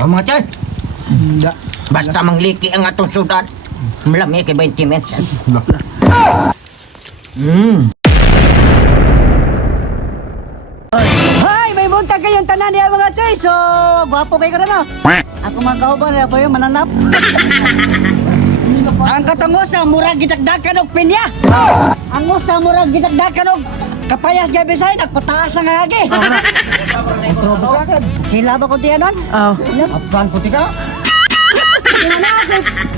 O mga chay, Da. basta mangliki ang atong sudan. Malami kay 20 minutes. Hay, may buntag kayong tanan niya mga choy. So, gwapo kayo ka na. Ako mga kauban, ako yung mananap. Ang katangosa, murag gitagdakan og pinya. Ang usa, murag gitagdakan og kapayas gabi sa'yo, nagpataas ang hagi. Hila ba ko tiyanon? Oh. Apsan puti ka?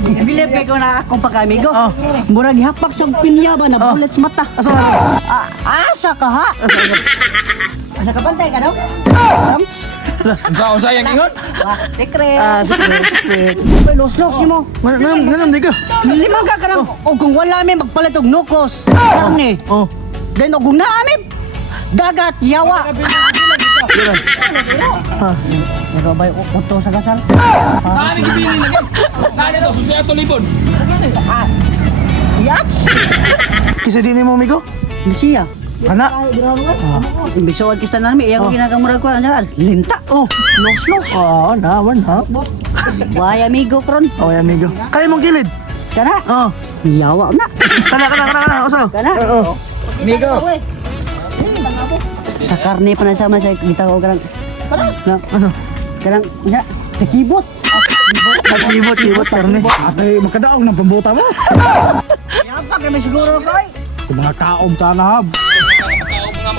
Bilip kayo ko na akong pag-amigo. Oh. Murag hapak sa pinya ba na bullets mata. Asa ka? Asa ka ha? Nakabantay ka daw? Unsa yang ingon? Wah, secret. Secret. Uy, los-los mo. Ganun, di ka? Limang ka kanang o kung wala mi magpalit og nukos. Karne. Oh. Then og kung naamip dagat yawa. Pero ba yung uto sa gasal? Nami gibili lagi. Nani to susi ato libon. Yats? Kisa din mo, amigo? Di siya. Ana? Imbisuan kista namin, iyang ginakamurag ko. Linta. Oh, los-los. Oo, naman ha. Why amigo kron? Oh, amigo. Kaya mong gilid? Kana? Oh. Yawa na. Kana. Usaw. Kana? Amigo. Sa karne pa na sama sa kita ko kanang. Na, Usaw. kanang ya, kibot. Kibot, karne. Atay makadaog ng pambuta mo. Yapa kami siguro koy. Yung mga kaom sana hab.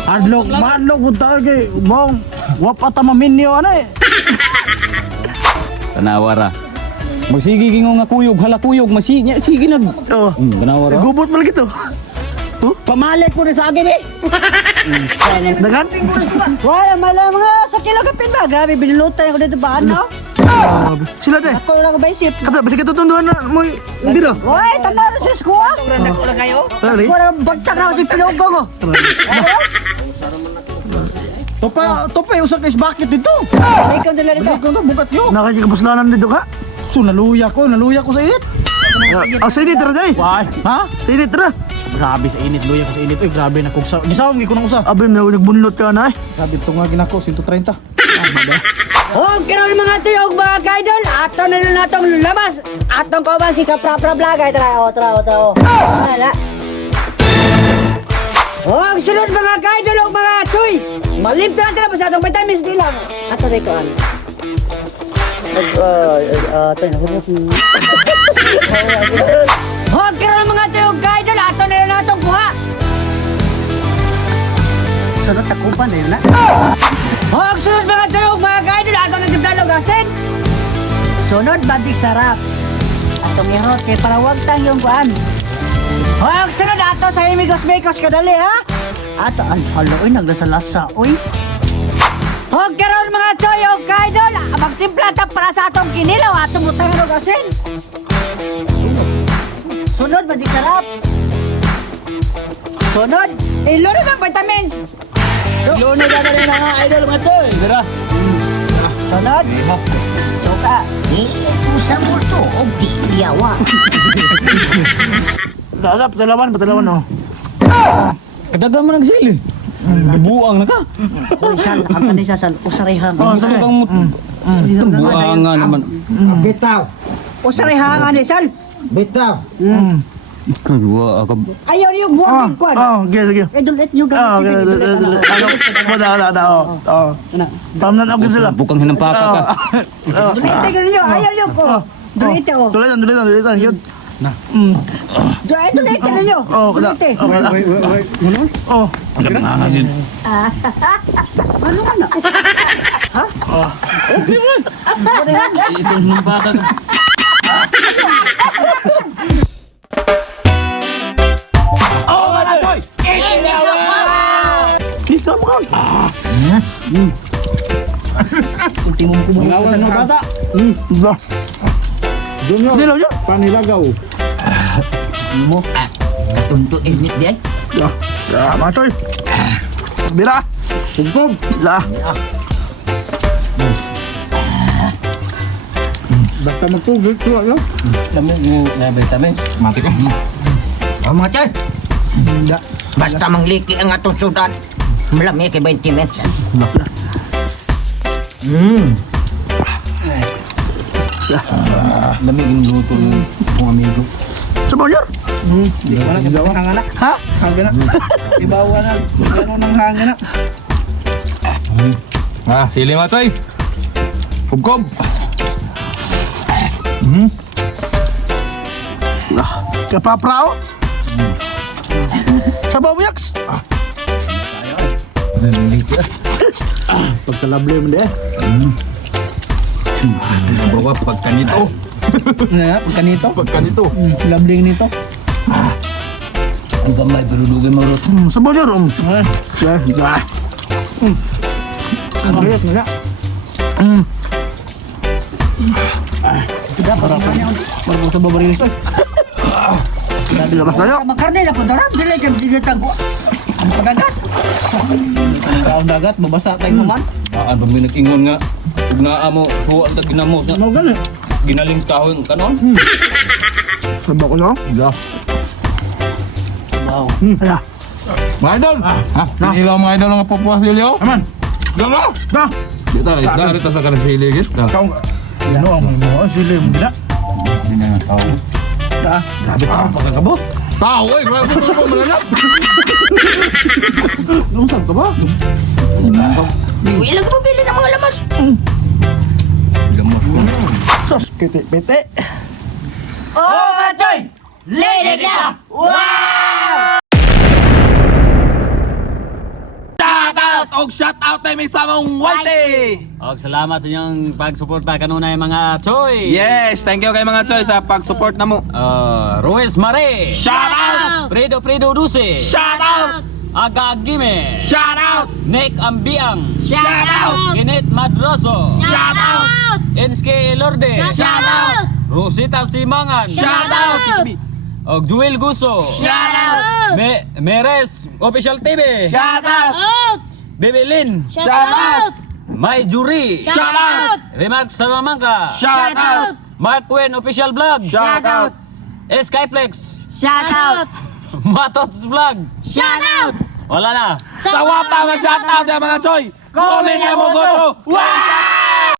Madlok po tayo kay Bong. Wap ata maminyo ano eh. Tanawara. Magsige gingo nga kuyog, hala kuyog, masige sige nag. Oh. Tanawara. Gubot mo lagi to. Pamalit po rin sa akin eh. Dagan? Wala mala mga sa kilo kapin ba? Grabe binulutan ko dito ba ano? Sila de. Ako lang ba isip? Kata, basi katutunduhan na mo biro. Wala, tanda na sa school. Tali. Ako lang bagtak na ako sa pinugong ko. Topay usak is bakit dito? Ikaw dala dito. Ikaw na bukat yo. Nakakikapuslanan dito ka. So naluya ko sa init. Sa init tara day. Why? Ha? Sa init tara. Grabe sa init, luya ko sa init. Uy, grabe na kung sa... Gisawang ko nang usa. Abay, may nagbunlot ka na eh. Grabe, tungagin ako, 130. Okay na mga tuyog mga kaidol. Ato na lang natong labas. Atong ko ba si Kapra-Pra Vlog. Ay, tara. Wala. Ang sunod mga kaidol o mga chuy. Malimto natin na pa sa atong vitamins nila. Ato na ikoan. Ito na. Okay na mga tuyog kaidol. Ato na lang natong kuha. Sunod takupan na yun na. Ang sunod mga tuyog mga kaidol. Ato na giblalog asin. Sunod batik sarap. Atong ihot kay para wag tang yung kuan. Ang sunod ato sa Imigos-Migos kadali ha. Ato ang haloy naglasalasa oy. Huwag karoon mga tuyog kaidol. Magtimpla ta para sa atong kinilaw. Atong utangan og asin. Sunod batik sarap. Sunod. Ilunod ang vitamins. Luno na rin mga idol mga toy. Dira. Sunod. Suka. Sa multo o di yawa. Dadap, patalawan oh. Kadaga man nagsili. Buang na ka. Sal, ang kanisa sal usarehang. Kang buanga naman. Bitaw. Usarehang ani sal. Bitaw. Dua ako. Ayaw yung buwan kwan. Oh, sige. Edulit nyo Oh, gamit. ada. Oh. Pamnan ako sila. Bukang hinampaka ka. Dulite ko ninyo. Ayaw yung ko. Dulite ko. Tulitan. Yun. Dulite ninyo. Oh, kada. Dulite. Oh. Nangangasin. Ano ka na? Ha? Ito hinampaka ka. Ikaw mo ka. Ultimo mo kumuha Ngawan ng bata. Ba. Junior. Dilaw yun. Panilagaw. Mo. Tunto init di ay. Mga choy. Bira. Sugpog. La. Basta magtugig ko ano? Lamo na vitamin. Mati ka. O mga chay, Da. basta mangliki ang atong sudan. Malami kay 20 minutes. Lamig yung luto ng kong amigo. Sabaw niyo. Di ko na kita hanga na. Ha? Hanga na. Ibawa na. Gano'n ng hanga na. Sili mga choy. Kubkob. Kapaprao. Sabaw yaks. Pagkalabli mo di eh. Bawa pagkanito. Pagkanito. Pagkanito. Labling nito. Ang gamay pero dugay marot. Sabaw niyo. Ya. Ang gayat nila. Marapong sa babarilis ko. Labas tayo. Makarne na po darap dili jam dili tago. Ang padagat. Ang dagat, babasa tayong naman. Aan pag may nag-ingon nga. Huwag na mo, suwal na ginamos na. Ano gano'n? Ginaling sa kahon, kanon? Sabaw ko na. Iya. Wow. Ala. Mga idol! Pinilaw mga idol nga papuas Lilio. Aman. Gano? Da. Kita na, isda rito sa karasili, gis. Kau. Ano ang mga sili mo gina? Hindi na tao. Da. Grabe ka pagkakabot. Tao, eh! Grabe ito mo malanap! Lungsag ka ba? Uy, ilang pabili ng mga lamas. Lamot ko. Sos, piti-piti. Oh, Machoy! Lilig na! Shout out tayo may samang Walte! Og salamat sa inyong pagsuporta kanunay mga choy. Yes, thank you kay mga choy sa pag-support na mo. Ruiz Mare. Shout out! Fredo Duse. Shout out! Aga Gime. Shout out! Nick Ambiang. Shout out! Kenneth Madroso. Shout out! NSK Elorde. Shout out! Rosita Simangan. Shout out! Og Joel Guso. Shout out! Meres Official TV. Shout out! Bebelin. Shout out! May Jury. Shout out! Remark Salamanca. Shout out! Mark Wen Official Vlog. Shout out! Skyplex. Shout out. Matots Vlog. Shout out. Wala na. Sa wapa nga shout out mga choy! Comment na mo go to! Wow!